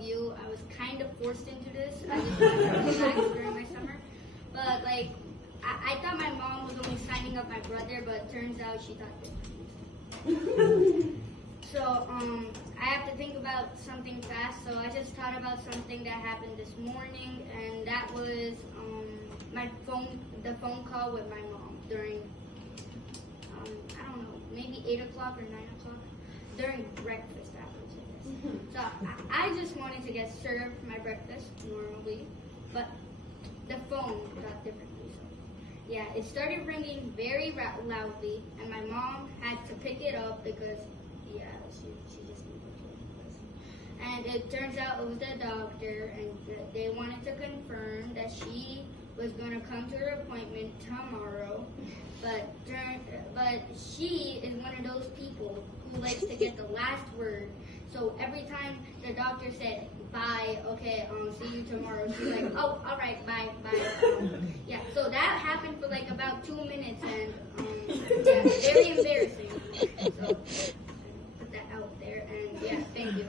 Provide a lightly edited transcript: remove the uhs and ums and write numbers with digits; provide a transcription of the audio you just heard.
you, I was kind of forced into this. I just wanted to relax during my summer. But like, I thought my mom was only signing up my brother, but turns out she thought differently. So I have to think about something fast. So I just thought about something that happened this morning, and that was the phone call with my mom during, I don't know, maybe 8 o'clock or 9 o'clock, during breakfast hours. So I just wanted to get served my breakfast normally, but the phone got differently. So yeah, it started ringing very loudly, and my mom had to pick it up because, yeah, she just needed to listen. And it turns out it was the doctor, and they wanted to confirm that she was going to come to her appointment tomorrow, but she is one of those people who likes to get the last word. So every time the doctor said, bye, okay, see you tomorrow, she's like, oh, all right, bye. Yeah, so that happened for like about 2 minutes, and yeah, very embarrassing. So put that out there, and yeah, thank you.